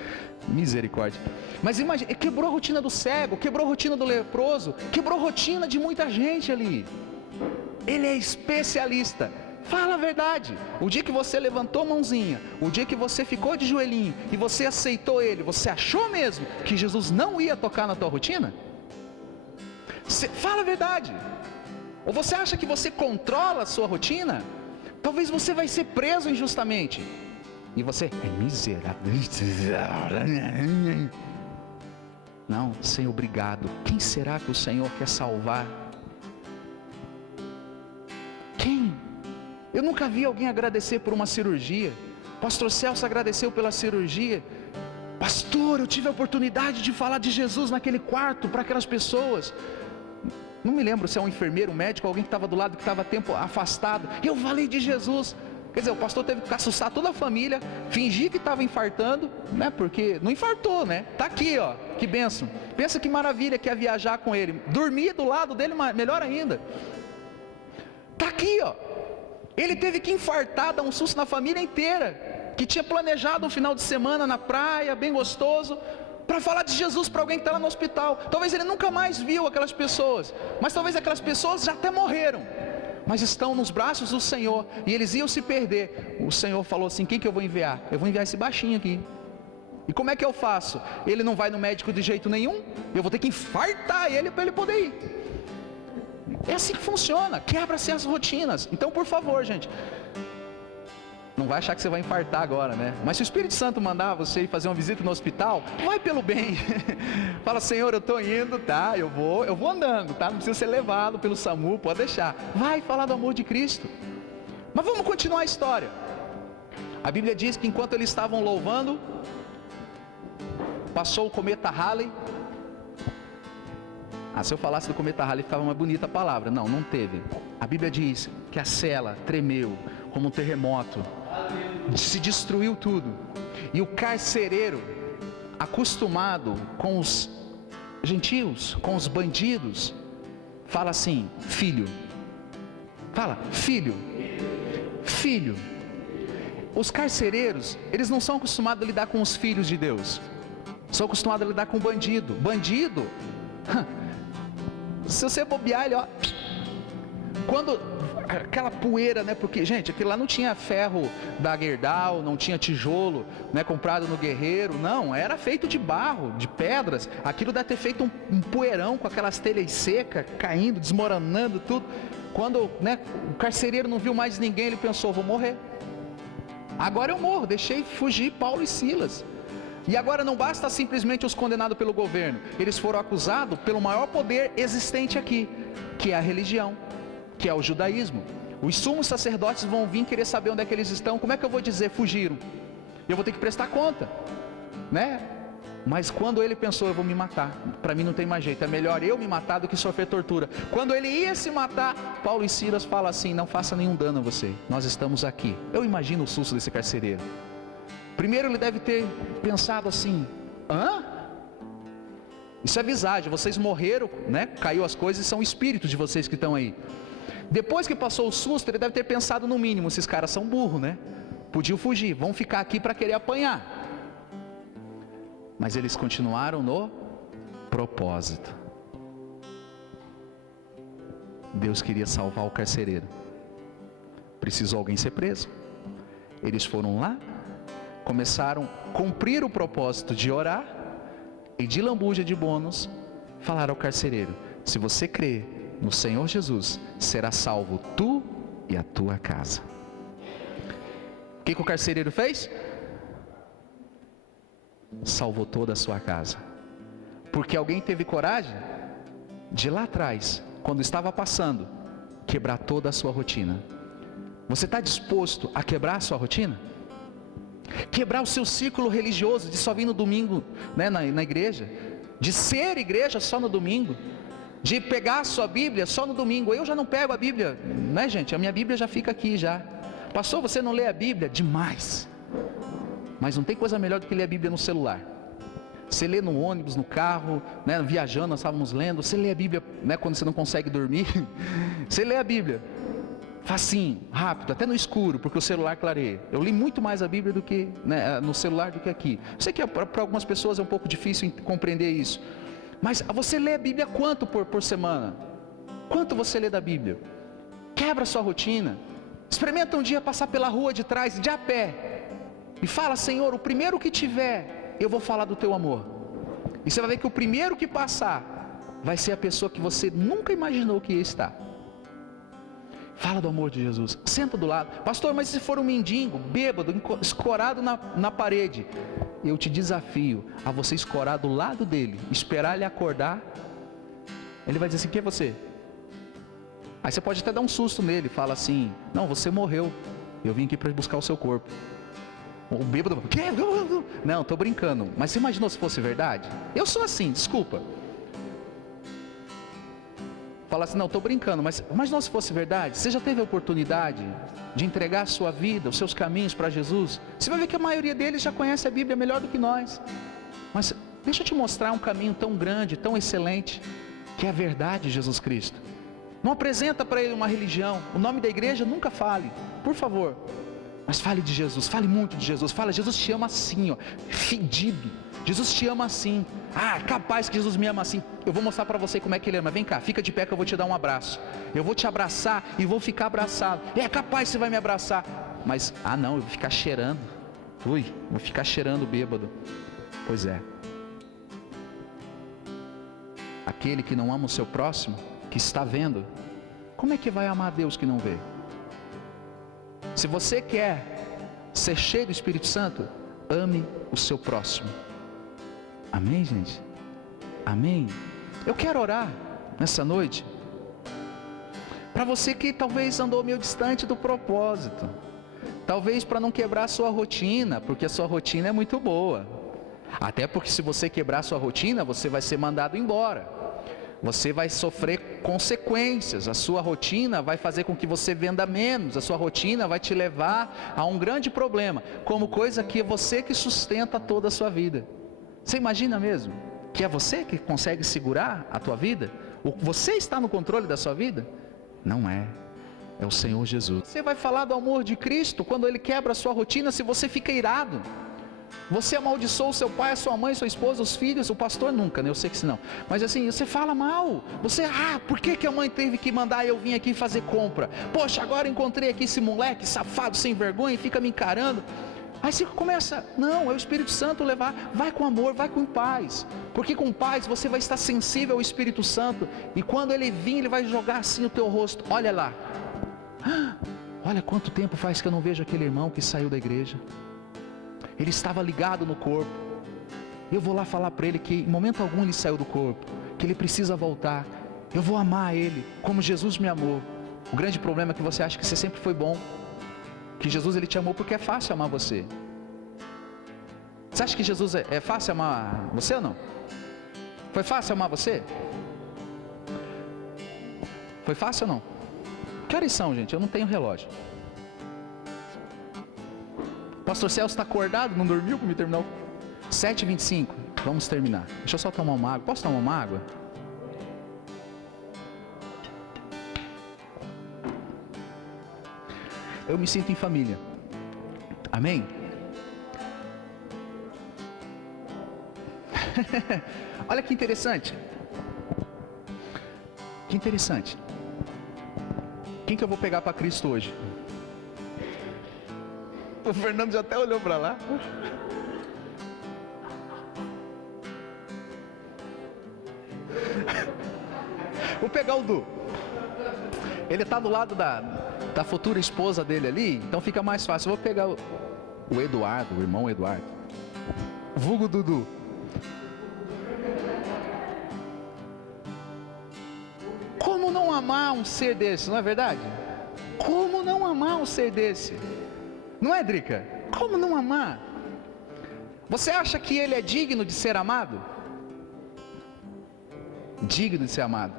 Misericórdia. Mas imagina, quebrou a rotina do cego, quebrou a rotina do leproso, quebrou a rotina de muita gente ali. Ele é especialista. Fala a verdade. O dia que você levantou a mãozinha, o dia que você ficou de joelhinho e você aceitou ele, você achou mesmo que Jesus não ia tocar na tua rotina? Fala a verdade. Ou você acha que você controla a sua rotina? Talvez você vai ser preso injustamente. E você é miserável. Não, Senhor, obrigado. Quem será que o Senhor quer salvar? Quem? Eu nunca vi alguém agradecer por uma cirurgia. Pastor Celso agradeceu pela cirurgia. Pastor, eu tive a oportunidade de falar de Jesus naquele quarto para aquelas pessoas. Não me lembro se é um enfermeiro, um médico, alguém que estava do lado, que estava tempo afastado. E eu falei de Jesus. Quer dizer, o pastor teve que assustar toda a família, fingir que estava infartando, né? Porque não infartou, né? Tá aqui, ó, que bênção. Pensa que maravilha que é viajar com ele. Dormir do lado dele, melhor ainda. Tá aqui, ó. Ele teve que infartar, dar um susto na família inteira, que tinha planejado um final de semana na praia, bem gostoso, para falar de Jesus para alguém que está lá no hospital. Talvez ele nunca mais viu aquelas pessoas, mas talvez aquelas pessoas já até morreram, mas estão nos braços do Senhor, e eles iam se perder. O Senhor falou assim: quem que eu vou enviar? Eu vou enviar esse baixinho aqui. E como é que eu faço? Ele não vai no médico de jeito nenhum, eu vou ter que infartar ele para ele poder ir. É assim que funciona, quebra-se as rotinas. Então, por favor, gente, não vai achar que você vai infartar agora, né? Mas se o Espírito Santo mandar você ir fazer uma visita no hospital, vai pelo bem. Fala: Senhor, eu estou indo, tá? Eu vou andando, tá? Não precisa ser levado pelo SAMU, pode deixar. Vai falar do amor de Cristo. Mas vamos continuar a história. A Bíblia diz que enquanto eles estavam louvando, passou o cometa Halley. Se eu falasse do cometa Halley ficava uma bonita palavra. Não, não teve. A Bíblia diz que a cela tremeu como um terremoto, se destruiu tudo. E o carcereiro, acostumado com os gentios, com os bandidos, fala assim: filho. Fala: filho. Filho. Os carcereiros, eles não são acostumados a lidar com os filhos de Deus. São acostumados a lidar com bandido. Bandido, se você bobear ele, ó, quando aquela poeira, né? Porque, gente, aquilo lá não tinha ferro da Gerdau, não tinha tijolo, né, comprado no Guerreiro, não, era feito de barro, de pedras. Aquilo deve ter feito um poeirão com aquelas telhas secas, caindo, desmoronando tudo. Quando, né, o carcereiro não viu mais ninguém, ele pensou: vou morrer. Agora eu morro. Deixei fugir Paulo e Silas. E agora não basta simplesmente os condenados pelo governo, eles foram acusados pelo maior poder existente aqui, que é a religião, que é o judaísmo. Os sumos sacerdotes vão vir querer saber onde é que eles estão. Como é que eu vou dizer fugiram? Eu vou ter que prestar conta, né? Mas quando ele pensou, eu vou me matar, para mim não tem mais jeito, é melhor eu me matar do que sofrer tortura. Quando ele ia se matar, Paulo e Silas falam assim: não faça nenhum dano a você, nós estamos aqui. Eu imagino o susto desse carcereiro. Primeiro ele deve ter pensado assim: hã? Isso é visagem, vocês morreram, né? Caiu as coisas e são espíritos de vocês que estão aí. Depois que passou o susto, ele deve ter pensado no mínimo: esses caras são burros, né? Podiam fugir, vão ficar aqui para querer apanhar. Mas eles continuaram no propósito. Deus queria salvar o carcereiro. Precisou alguém ser preso. Eles foram lá, começaram a cumprir o propósito de orar, e de lambuja de bônus, falaram ao carcereiro: se você crer no Senhor Jesus, será salvo tu e a tua casa. O que o carcereiro fez? Salvou toda a sua casa. Porque alguém teve coragem de lá atrás, quando estava passando, quebrar toda a sua rotina. Você está disposto a quebrar a sua rotina? Quebrar o seu ciclo religioso de só vir no domingo, né, na igreja, de ser igreja só no domingo, de pegar a sua Bíblia só no domingo. Eu já não pego a Bíblia, né, gente? A minha Bíblia já fica aqui já. Pastor, você não lê a Bíblia? Demais. Mas não tem coisa melhor do que ler a Bíblia no celular. Você lê no ônibus, no carro, né, viajando, nós estávamos lendo. Você lê a Bíblia, né, quando você não consegue dormir. Você lê a Bíblia facinho, rápido, até no escuro, porque o celular clareia. Eu li muito mais a Bíblia do que, né, no celular do que aqui. Eu sei que para algumas pessoas é um pouco difícil compreender isso. Mas você lê a Bíblia quanto por semana? Quanto você lê da Bíblia? Quebra a sua rotina. Experimenta um dia passar pela rua de trás, de a pé, e fala: Senhor, o primeiro que tiver, eu vou falar do teu amor. E você vai ver que o primeiro que passar vai ser a pessoa que você nunca imaginou que ia estar. Fala do amor de Jesus. Senta do lado. Pastor, mas se for um mendigo, bêbado, escorado na parede, eu te desafio a você escorar do lado dele, esperar ele acordar. Ele vai dizer assim: quem é você? Aí você pode até dar um susto nele, fala assim: não, você morreu, eu vim aqui para buscar o seu corpo. O bêbado: quê? Não, estou brincando. Mas você imaginou se fosse verdade? Eu sou assim, desculpa. Fala assim: não, estou brincando, mas imaginou se fosse verdade? Você já teve a oportunidade de entregar a sua vida, os seus caminhos para Jesus? Você vai ver que a maioria deles já conhece a Bíblia melhor do que nós. Mas deixa eu te mostrar um caminho tão grande, tão excelente, que é a verdade de Jesus Cristo. Não apresenta para ele uma religião. O nome da igreja nunca fale, por favor. Mas fale de Jesus, fale muito de Jesus. Fala: Jesus te ama assim, ó, fedido. Jesus te ama assim. Ah, capaz que Jesus me ama assim. Eu vou mostrar para você como é que ele ama. Vem cá, fica de pé que eu vou te dar um abraço. Eu vou te abraçar e vou ficar abraçado. É capaz que você vai me abraçar. Mas, não, eu vou ficar cheirando. Vou ficar cheirando bêbado. Pois é. Aquele que não ama o seu próximo, que está vendo, como é que vai amar a Deus que não vê? Se você quer ser cheio do Espírito Santo, ame o seu próximo. Amém, gente? Amém? Eu quero orar nessa noite para você que talvez andou meio distante do propósito, talvez para não quebrar a sua rotina, porque a sua rotina é muito boa. Até porque se você quebrar a sua rotina, você vai ser mandado embora. Você vai sofrer consequências. A sua rotina vai fazer com que você venda menos. A sua rotina vai te levar a um grande problema, como coisa que é você que sustenta toda a sua vida. Você imagina mesmo que é você que consegue segurar a tua vida? Você está no controle da sua vida? Não é. É o Senhor Jesus. Você vai falar do amor de Cristo quando Ele quebra a sua rotina, se você fica irado. Você amaldiçoa o seu pai, a sua mãe, sua esposa, os filhos, o pastor nunca, né? Eu sei que não. Mas assim, você fala mal. Você, por que a mãe teve que mandar eu vir aqui fazer compra? Poxa, agora encontrei aqui esse moleque safado, sem vergonha, e fica me encarando. Aí você começa, não, é o Espírito Santo levar. Vai com amor, vai com paz. Porque com paz você vai estar sensível ao Espírito Santo. E quando Ele vir, Ele vai jogar assim o teu rosto. Olha lá. Olha quanto tempo faz que eu não vejo aquele irmão que saiu da igreja. Ele estava ligado no corpo. Eu vou lá falar para ele que em momento algum ele saiu do corpo, que ele precisa voltar. Eu vou amar ele como Jesus me amou. O grande problema é que você acha que você sempre foi bom, que Jesus ele te amou porque é fácil amar você. Você acha que Jesus é fácil amar você ou não? Foi fácil amar você? Foi fácil ou não? Que horas são, gente? Eu não tenho relógio. Pastor Celso está acordado? Não dormiu para me terminar? 7h25. Vamos terminar. Deixa eu só tomar uma água. Posso tomar uma água? Eu me sinto em família. Amém? Olha que interessante. Que interessante. Quem que eu vou pegar para Cristo hoje? O Fernando já até olhou para lá. Vou pegar o Du. Ele está do lado da futura esposa dele ali, então fica mais fácil. Eu vou pegar o Eduardo, o irmão Eduardo. Vulgo Dudu. Como não amar um ser desse, não é verdade? Como não amar um ser desse? Não é, Drica? Como não amar? Você acha que ele é digno de ser amado? Digno de ser amado.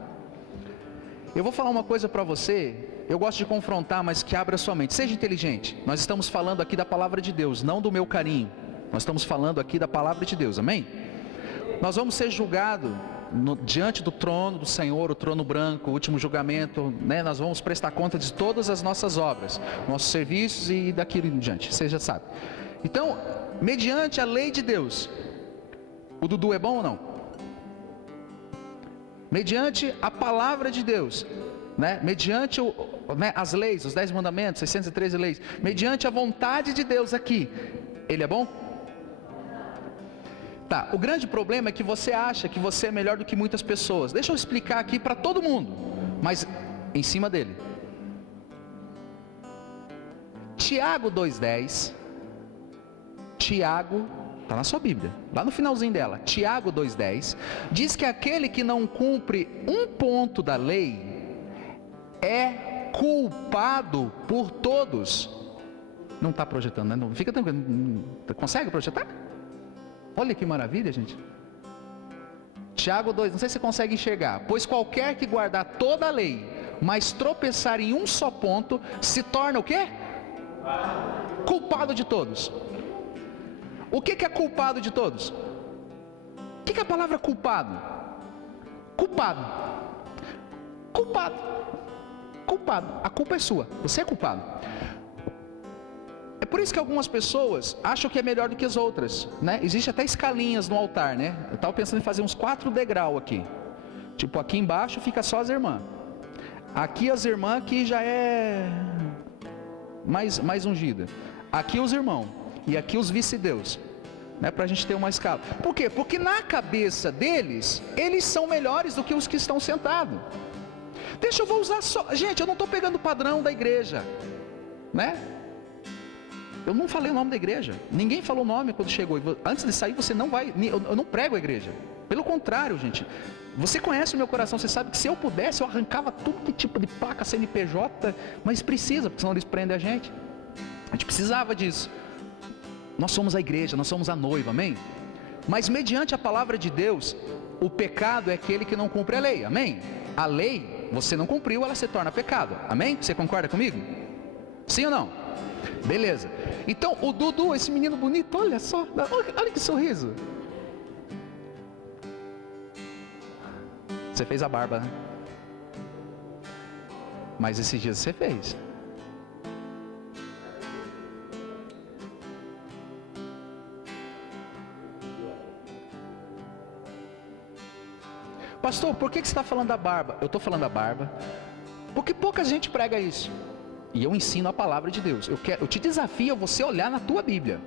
Eu vou falar uma coisa para você, eu gosto de confrontar, mas que abra sua mente. Seja inteligente. Nós estamos falando aqui da palavra de Deus, não do meu carinho. Nós estamos falando aqui da palavra de Deus, amém? Nós vamos ser julgados diante do trono do Senhor, o trono branco, o último julgamento, né? Nós vamos prestar conta de todas as nossas obras, nossos serviços e daquilo em diante, você já sabe. Então, mediante a lei de Deus, o Dudu é bom ou não? Mediante a palavra de Deus, né? Mediante as leis, os 10 mandamentos, 613 leis, mediante a vontade de Deus aqui, ele é bom? Tá, o grande problema é que você acha que você é melhor do que muitas pessoas. Deixa eu explicar aqui para todo mundo, mas em cima dele. Tiago 2,10. Tiago, está na sua Bíblia, lá no finalzinho dela. Tiago 2,10 diz que aquele que não cumpre um ponto da lei é culpado por todos. Não está projetando, né? Não, fica tranquilo. Consegue projetar? Olha que maravilha, gente. Tiago 2, não sei se você consegue enxergar. Pois qualquer que guardar toda a lei, mas tropeçar em um só ponto, se torna o quê? Culpado de todos. O que é culpado de todos? O que é a palavra culpado? Culpado. Culpado. Culpado. A culpa é sua. Você é culpado. É por isso que algumas pessoas acham que é melhor do que as outras, né? Existe até escalinhas no altar, né? Eu estava pensando em fazer uns 4 degraus aqui. Tipo, aqui embaixo fica só as irmãs. Aqui as irmãs que já é mais ungida. Aqui os irmãos. E aqui os vice-deus. Né? Para a gente ter uma escala. Por quê? Porque na cabeça deles, eles são melhores do que os que estão sentados. Deixa eu vou usar só... Gente, eu não estou pegando o padrão da igreja. Né? Eu não falei o nome da igreja. Ninguém falou o nome quando chegou. Antes de sair, você não vai... Eu não prego a igreja. Pelo contrário, gente. Você conhece o meu coração. Você sabe que se eu pudesse, eu arrancava tudo que tipo de placa CNPJ. Mas precisa, porque senão eles prendem a gente. A gente precisava disso. Nós somos a igreja, nós somos a noiva, amém? Mas mediante a palavra de Deus, o pecado é aquele que não cumpre a lei, amém? A lei, você não cumpriu, ela se torna pecado, amém? Você concorda comigo? Sim ou não? Beleza. Então o Dudu, esse menino bonito, olha só, olha que sorriso. Você fez a barba, né? Mas esses dias você fez. Pastor, por que você está falando da barba? Eu estou falando da barba porque pouca gente prega isso. E eu ensino a palavra de Deus. Eu te desafio a você olhar na tua Bíblia.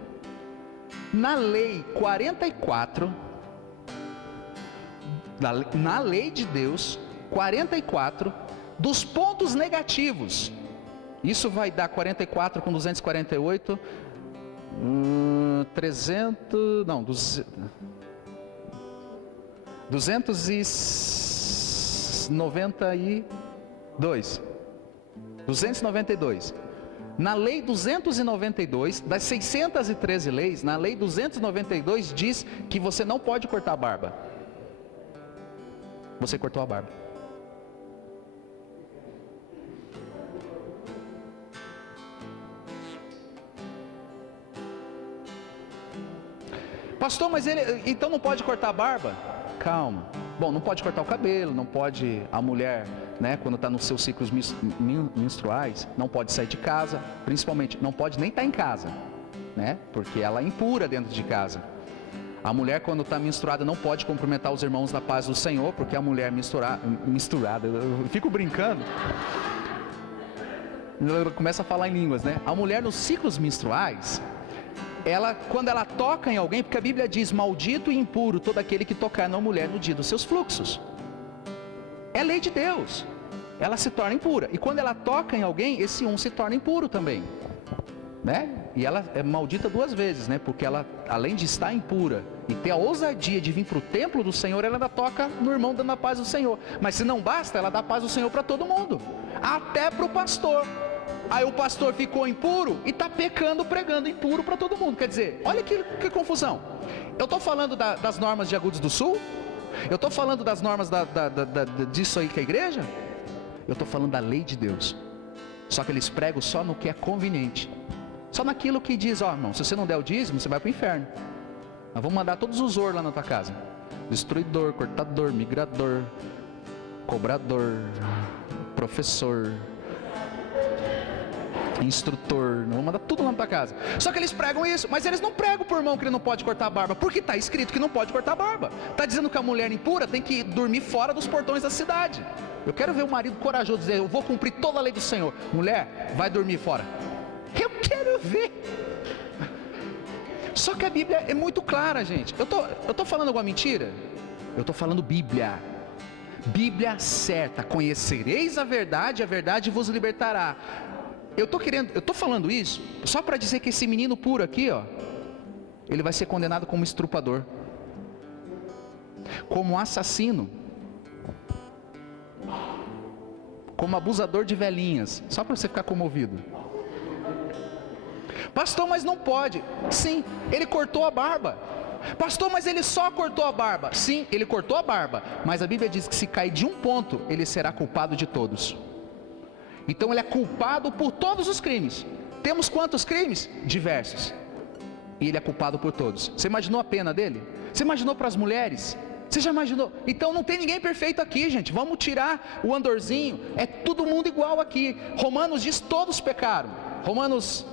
Na lei 44, na lei de Deus 44, dos pontos negativos. Isso vai dar 44 com 248, 300, não, 292. Na lei 292, das 613 leis, na lei 292 diz que você não pode cortar a barba. Você cortou a barba. Pastor, mas ele então não pode cortar a barba? Calma. Bom, não pode cortar o cabelo, não pode, a mulher, né, quando está nos seus ciclos menstruais, não pode sair de casa, principalmente, não pode nem estar em casa, né, porque ela é impura dentro de casa. A mulher, quando está menstruada, não pode cumprimentar os irmãos da paz do Senhor, porque a mulher misturada, eu fico brincando, começa a falar em línguas, né? A mulher nos ciclos menstruais, quando ela toca em alguém, porque a Bíblia diz, maldito e impuro todo aquele que tocar na mulher no dia dos seus fluxos. É lei de Deus. Ela se torna impura. E quando ela toca em alguém, esse se torna impuro também, né? E ela é maldita duas vezes, né? Porque ela, além de estar impura e ter a ousadia de vir para o templo do Senhor, ela ainda toca no irmão dando a paz do Senhor. Mas se não basta, ela dá a paz do Senhor para todo mundo, até para o pastor. Aí o pastor ficou impuro e está pecando, pregando impuro para todo mundo. Quer dizer, olha que confusão. Eu estou falando das normas de Agudos do Sul? Eu estou falando das normas disso aí que é a igreja? Eu estou falando da lei de Deus. Só que eles pregam só no que é conveniente. Só naquilo que diz, ó irmão, se você não der o dízimo, você vai para o inferno. Nós vamos mandar todos os or lá na tua casa. Destruidor, cortador, migrador, cobrador, professor, instrutor, não vou mandar tudo lá na tua casa. Só que eles pregam isso, mas eles não pregam por irmão que ele não pode cortar a barba, porque está escrito que não pode cortar a barba. Está dizendo que a mulher impura tem que dormir fora dos portões da cidade. Eu quero ver o marido corajoso dizer, eu vou cumprir toda a lei do Senhor. Mulher, vai dormir fora. Eu quero ver. Só que a Bíblia é muito clara, gente. Eu tô falando alguma mentira? Eu estou falando Bíblia. Bíblia certa. Conhecereis a verdade vos libertará. Eu estou falando isso só para dizer que esse menino puro aqui, ó, ele vai ser condenado como estrupador, como assassino, como abusador de velhinhas, só para você ficar comovido. Pastor, mas não pode. Sim, ele cortou a barba. Pastor, mas ele só cortou a barba. Sim, ele cortou a barba, mas a Bíblia diz que se cair de um ponto, ele será culpado de todos. Então ele é culpado por todos os crimes. Temos quantos crimes? Diversos. E ele é culpado por todos. Você imaginou a pena dele? Você imaginou para as mulheres? Você já imaginou? Então não tem ninguém perfeito aqui, gente. Vamos tirar o andorzinho. É todo mundo igual aqui. Romanos diz, todos pecaram. Romanos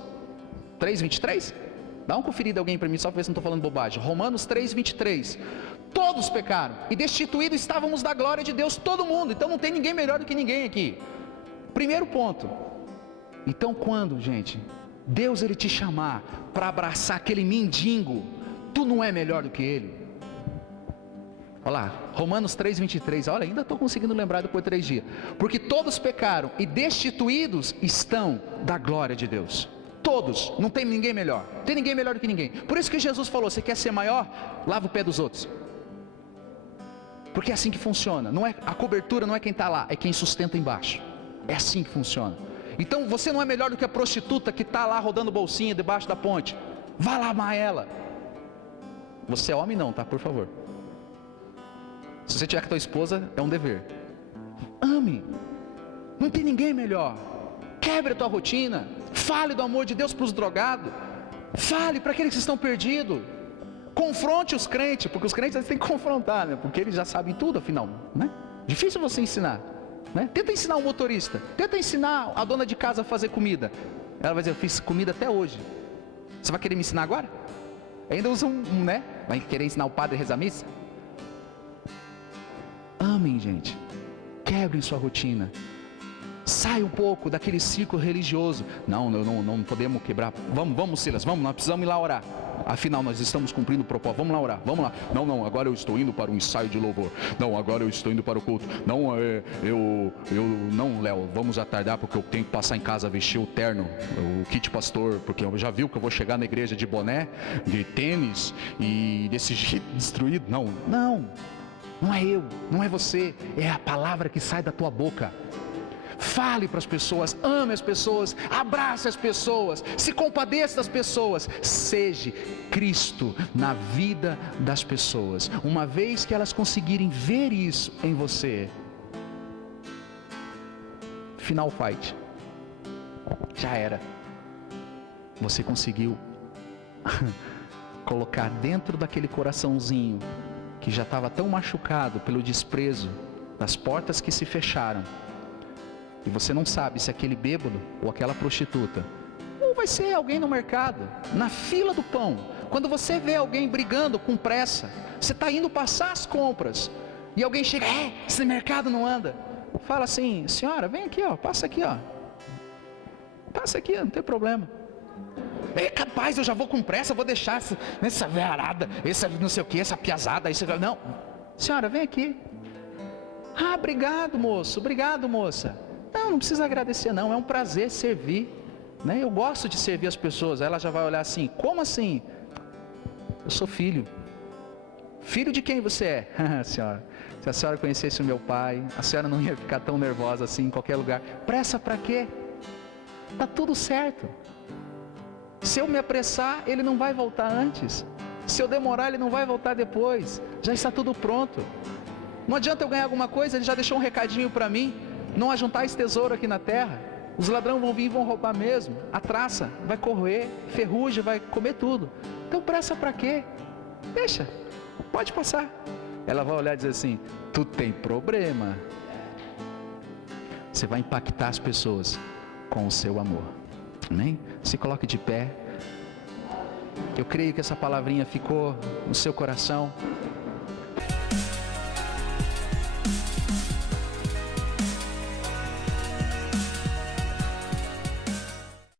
3:23? Dá uma conferida alguém para mim, só para ver se não estou falando bobagem. Romanos 3:23. Todos pecaram e destituídos estávamos da glória de Deus, todo mundo. Então não tem ninguém melhor do que ninguém aqui. Primeiro ponto. Então quando, gente, Deus ele te chamar para abraçar aquele mendigo, tu não é melhor do que ele. Olha lá, Romanos 3:23. Olha, ainda estou conseguindo lembrar depois de 3 dias. Porque todos pecaram e destituídos estão da glória de Deus. Todos, não tem ninguém melhor. Não tem ninguém melhor do que ninguém. Por isso que Jesus falou, você quer ser maior? Lava o pé dos outros. Porque é assim que funciona. Não é, a cobertura não é quem está lá, é quem sustenta embaixo. É assim que funciona. Então você não é melhor do que a prostituta que está lá rodando bolsinha debaixo da ponte. Vá lá amar ela. Você é homem não, tá? Por favor. Se você tiver com a tua esposa, é um dever. Ame. Não tem ninguém melhor. Quebre a tua rotina. Fale do amor de Deus para os drogados. Fale para aqueles que estão perdidos. Confronte os crentes, porque os crentes eles têm que confrontar, né? Porque eles já sabem tudo, afinal, né? Difícil você ensinar, né? Tenta ensinar um motorista, tenta ensinar a dona de casa a fazer comida. Ela vai dizer, eu fiz comida até hoje. Você vai querer me ensinar agora? Ainda usa né? Vai querer ensinar o padre a rezar a missa? Amem, gente. Quebrem sua rotina. Sai um pouco daquele círculo religioso. Não podemos quebrar. Vamos Silas, vamos, nós precisamos ir lá orar. Afinal, nós estamos cumprindo o propósito. Vamos lá orar, vamos lá. Não, agora eu estou indo para um ensaio de louvor. Não, agora eu estou indo para o culto. Não, não, Léo, vamos atardar porque eu tenho que passar em casa, vestir o terno, o kit pastor, porque eu já viu que eu vou chegar na igreja de boné, de tênis e desse jeito destruído. Não é eu, não é você, é a palavra que sai da tua boca. Fale para as pessoas, ame as pessoas, abrace as pessoas, se compadeça das pessoas. Seja Cristo na vida das pessoas. Uma vez que elas conseguirem ver isso em você, final fight, já era. Você conseguiu colocar dentro daquele coraçãozinho que já estava tão machucado pelo desprezo das portas que se fecharam. E você não sabe se aquele bêbado ou aquela prostituta, ou vai ser alguém no mercado, na fila do pão. Quando você vê alguém brigando com pressa, você está indo passar as compras, e alguém chega, esse mercado não anda. Fala assim, senhora, vem aqui, ó, passa aqui, ó. Passa aqui, não tem problema. Capaz, eu já vou com pressa, vou deixar essa vearada, essa não sei o que, essa piazada, isso, não. Senhora, vem aqui. Ah, obrigado, moço, obrigado, moça. Não precisa agradecer não, é um prazer servir, né? Eu gosto de servir as pessoas. Aí ela já vai olhar assim, como assim? Eu sou filho. Filho de quem você é? Senhora, se a senhora conhecesse o meu pai, a senhora não ia ficar tão nervosa assim em qualquer lugar. Pressa para quê? Tá tudo certo. Se eu me apressar, ele não vai voltar antes. Se eu demorar, ele não vai voltar depois. Já está tudo pronto. Não adianta eu ganhar alguma coisa, ele já deixou um recadinho para mim. Não ajuntar esse tesouro aqui na terra. Os ladrões vão vir e vão roubar mesmo. A traça vai corroer, ferrugem vai comer tudo. Então pressa para quê? Deixa, pode passar. Ela vai olhar e dizer assim, tu tem problema. Você vai impactar as pessoas com o seu amor. Amém? Se coloque de pé. Eu creio que essa palavrinha ficou no seu coração.